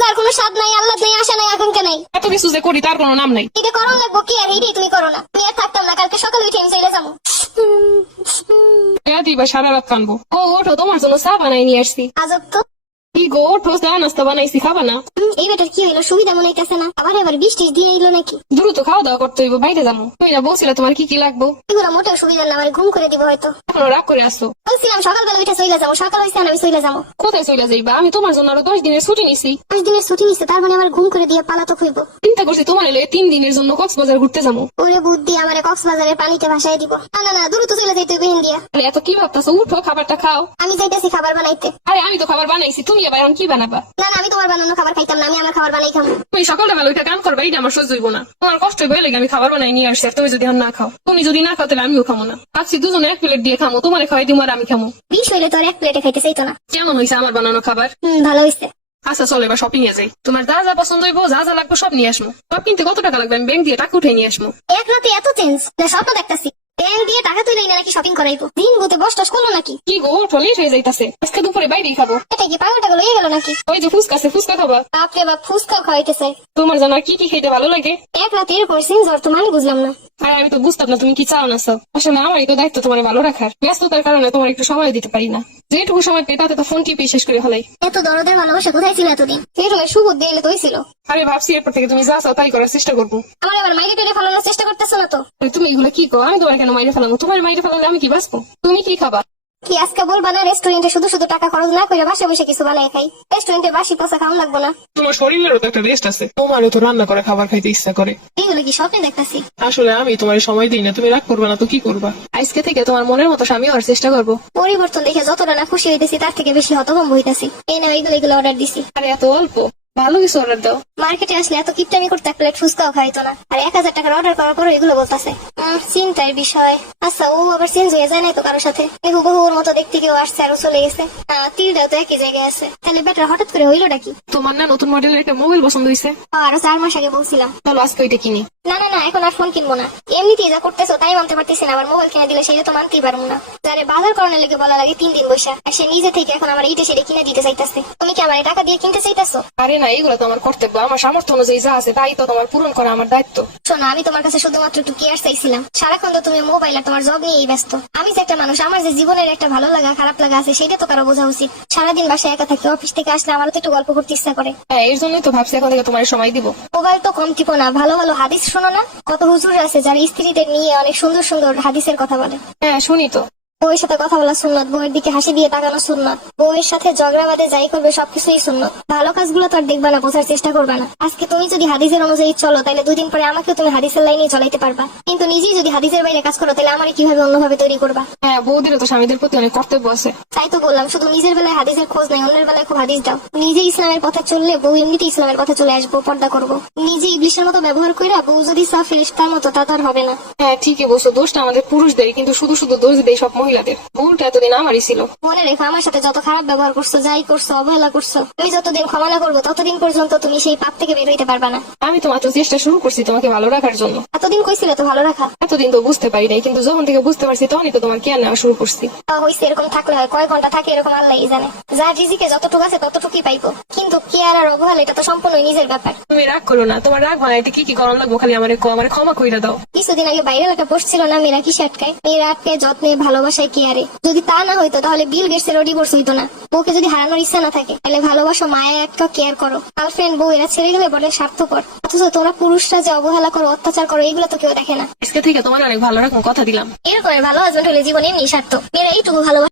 যার কোনো স্বাদ নাই আল্লাহ নাই আশা নাই আকাঙ্ক্ষা নাই। এত কিছু যে করি তার কোনো নাম নাই। এটা করণ লাগবো কি আর এইটাই তুমি করো না। তুমি আর থাকতাম না কালকে সকালে উঠে আমি চলে যাব। রাতি বা সারা রাত কানবো। ও ওঠো তোমার জন্য চা বানাই নিয়ে আসছি। আজব তো। কি গো ওঠো চা নাস্তা বানাইছি খাবা না এই বেটার কি হইল? সুবিধা মনে হইতেছে না। আবার এবার বৃষ্টি দিয়ে এলো নাকি? দ্রুত খাওয়া দাওয়া করতে হইব বাইরে যাব। তুমি না বলছিলে তোমার কি কি লাগবো? এগুলো মোটেও সুবিধা না আমার ঘুম করে দিব হয়তো। এখনও রাগ করে আসছো? বলছিলাম সকালবেলা উঠে চলে যাব। সকাল হয়েছে আমি চলে যাব। কোথায় চলে যাইবা? আমি তোমার জন্য আরও দশ দিনের ছুটি নিছি। পাঁচ দিনের ছুটি নিচ্ছে তার মানে আমার ঘুম করে দিয়ে পালাতো খুঁজবো চিন্তা করছি তোমার এলে তিন দিনের জন্য কক্সবাজার ঘুরতে যাব। ওরে বুদ্ধি আমার কক্সবাজারের পানিতে ভাসাই দিব। না না না দ্রুত চলে যাইতে আরে এত কি ভাবতেছো? উঠো খাবারটা খাও। আমি যাইতেছি খাবার বানাইতে। আরে আমি তো খাবার বানাইছি। তুমি এবার এখন কি বানাবা? না না আমি তোমার বানানো খাবার খাইতাম না আমি আমার খাবার বানাই খাব তুমি সকালটা বেলা ওইটা করবা এটা আমার সহ্য হইব না। তোমার কষ্ট হইবে লেগে আমি খাবার বানাই নিয়ে আসছি তুমি যদি এখন না খাও। তুমি যদি না খাও তাহলে আমিও খাব না। ভাবছি দুজনে এক প্লেট দিয়ে খামো। তোমার খাওয়াই আর আমি খামো। বিষ হইলে তোর এক প্লেটে খাইতে চাইতো না। কেমন হয়েছে আমার বানানো খাবার? হুম ভালো হইছে। আচ্ছা চলো এবার শপিং এ যাই। তোমার যা যা পছন্দ হইব যা যা লাগবে সব নিয়ে আসব সব কিনতে কত টাকা লাগবে? আমি ব্যাংক দিয়ে টাকা উঠে নিয়ে আসব এক রাতে এত চেঞ্জ না স্বপ্ন দেখতাছি। ব্যাংক দিয়ে টাকা তুলেই না নাকি শপিং করাইবো? দিন গুতে বস টস করল নাকি? কি গো লেট হয়ে যাইতাছে। আজকে দুপুরে খাব। এটা কি পাগল টাগল হয়ে গেল নাকি? ওই যে ফুচকা আছে ফুচকা খাবা। বাপরে বাপ ফুচকা খাওয়াইতেছে। তোমার জানা কি কি খেতে ভালো লাগে? এক রাতে এরপর সিনজ তো মানে বুঝলাম না। আরে আমি তো বুঝতাম না তুমি কি চাও না সব আসলে আমারই তো দায়িত্ব তোমার ভালো রাখার। ব্যস্ততার কারণে তোমার একটু সময় দিতে পারি না। যেটুকু সময় পেয়ে তাতে তো ফোন টিপে শেষ করে হলাই। এত দরদের ভালোবাসা কোথায় ছিল এতদিন? এরকম সুবোধ দিয়ে এলে তোই ছিল আরে ভাবছি এরপর থেকে তুমি যা চাও তাই করার চেষ্টা করব। আমার এবার মাইরে টেরে ফেলানোর চেষ্টা করতেছো না তো? তুমি এগুলো কি কো আমি তোমার কেন মাইরে ফেলাবো? তোমার মাইরে ফেলালে আমি কি বাঁচবো? তুমি কি খাবা? কি আজকে বলবা না রেস্টুরেন্টে শুধু শুধু টাকা খরচ না করে বাসে বসে কিছু বানাই খাই? রেস্টুরেন্টে বাসি পয়সা খাওয়া লাগবো না। তোমার শরীরেরও তো একটা রেস্ট আছে। তোমারও তো রান্না করে খাবার খাইতে ইচ্ছা করে। এইগুলো কি স্বপ্নে দেখতাছি? আসলে আমি তোমার সময় দিই না তুমি রাগ করবে না তো কি করবা? আজকে থেকে তোমার মনের মতো স্বামী হওয়ার চেষ্টা করব। পরিবর্তন দেখে যতটা না খুশি হইতেছি তার থেকে বেশি হতভম্ব হইতেছি। এই না এইগুলো এগুলো অর্ডার দিছি। আরে এত অল্প ভালো কিছু অর্ডার দাও। মার্কেটে আসলে এত কিপটামি করতে এক প্লেট ফুচকাও খাইতো না। আর এক হাজার টাকার অর্ডার করার পর এগুলো বলতেছে। চিন্তার বিষয়। আচ্ছা ও আবার চেঞ্জ হয়ে যায় নাই তো কারোর সাথে? বহু ওর মতো দেখতে কেউ আসছে আর চলে গেছে। আহ, তীরটাও তো একই জায়গায় আছে। তাহলে বেটার হঠাৎ করে হইলোটা কি তোমার না নতুন মডেলের একটা মোবাইল পছন্দ হয়েছে আরও চার মাস আগে বলছিলাম। চলো আজকে ওইটা কিনি। না না না এখন আর ফোন কিনবো না। এমনিতেই যা করতেছো তাই মানতে পারতেছি না আবার মোবাইল কিনে দিলে সেটা তো মানতেই পারব না। যারে বাজার করানোর লেগে বলা লাগে তিন দিন বৈশা আর সে নিজে থেকে এখন আমার এইটা সেটা কিনে দিতে চাইতেছে। তুমি কি আমার টাকা দিয়ে কিনতে চাইতেছো? আরে না এগুলো তো আমার কর্তব্য। আমার সামর্থ্য অনুযায়ী যা আছে তাই তো তোমার পূরণ করা আমার দায়িত্ব। শোনো আমি তোমার কাছে শুধুমাত্র একটু কেয়ার চাইছিলাম। সারাক্ষণ তো তুমি মোবাইল আর তোমার জব নিয়েই ব্যস্ত। আমি যে একটা মানুষ আমার যে জীবনের একটা ভালো লাগা খারাপ লাগা আছে সেটা তো কারও বোঝা উচিত। সারাদিন বাসায় একা থাকি অফিস থেকে আসলে আমারও তো একটু গল্প করতে ইচ্ছা করে। হ্যাঁ এর জন্যই তো ভাবছি এখন থেকে তোমার সময় দিব। মোবাইল তো কম টিপো না ভালো ভালো হাদিস শোনো না। কত হুজুর আছে যারা স্ত্রীদের নিয়ে অনেক সুন্দর সুন্দর হাদিসের কথা বলে। হ্যাঁ শুনি তো। বউয়ের সাথে কথা বলা সুন্নত বউয়ের দিকে হাসি দিয়ে তাকানো সুন্নত। বউয়ের সাথে ঝগড়া বাদে যাই করবে সবকিছুই সুন্নত। ভালো কাজগুলো তো আর দেখবা না বোঝার চেষ্টা করবে না। আজকে তুমি যদি হাদিসের অনুযায়ী চলো তাহলে দুদিন পরে আমাকে তুমি হাদিসের লাইনে চলাইতে পারবা। কিন্তু নিজেই যদি হাদিসের বাইরে কাজ করো তাহলে আমার কীভাবে অন্যভাবে তৈরি করবা? হ্যাঁ বৌদিরও তো স্বামীদের প্রতি অনেক কর্তব্য আছে। তাই তো বললাম শুধু নিজের বেলায় হাদিসের খোঁজ নেই অন্যের বেলায় খুব হাদিস দাও। নিজে ইসলামের পথে চললে বউ এমনিতে ইসলামের পথে চলে আসব পর্দা করব। নিজে ইবলিশের মতো ব্যবহার করে বউ যদি সা ফেরিস্তার মতো তা তো আর হবে না। হ্যাঁ ঠিকই বলছো দোষটা আমাদের পুরুষদের কিন্তু শুধু শুধু দোষ দেয় সব মহিলাদের ভুলটা এতদিন আমারই ছিল। মনে রেখো আমার সাথে যত খারাপ ব্যবহার করছ যাই করছ অবহেলা করছ আমি যতদিন ক্ষমা না করব ততদিন পর্যন্ত তুমি সেই পাপ থেকে বের হইতে পারবা না। আমি তো মাত্র চেষ্টা শুরু করছি তোমাকে ভালো রাখার জন্য। এতদিন কইছিলে তো ভালো রাখা। এতদিন তো বুঝতে পারি নাই কিন্তু যখন থেকে বুঝতে পারছি তখনই তো তোমার কেয়ার নেওয়া শুরু করছি। হইছে এরকম থাকলে হয় কয় ঘণ্টা থাকে এরকম আল্লাহ জানে। যার রিজিকে যতটুকু আছে ততটুকুই পাইবো। কিন্তু কেয়ার আর অবহেলা এটা তো সম্পূর্ণই নিজের ব্যাপার। তুমি রাগ করো না তোমার রাগ বানাইতে কি কি গরম লাগবো খালি আমার ক্ষমা কইরা দাও। কিছুদিন আগে বাইরে একটা পোস্ট ছিল না মেয়েরা কিসে আটকায়? মেয়েরা আটকায় যত্নে ভালোবাসায় কেয়ারে যদি তা না হইতো তাহলে বিল গেটস এর ডিভোর্স হইতো না। বউকে যদি হারানোর ইচ্ছা না থাকে তাহলে ভালোবাসো মায়া একটা কেয়ার করো। গার্লফ্রেন্ড বউ এরা ছেড়ে গেলে বলে স্বার্থপর অথচ তোমরা পুরুষরা যে অবহেলা করো অত্যাচার করো এগুলো তো কেউ দেখে না। আজকে থেকে তোমার অনেক ভালো রকম কথা দিলাম। এরকম ভালো হাজবেন্ড হলে জীবনে এমনি স্বার্থ মেয়েরা এইটুকু ভালোবাসে।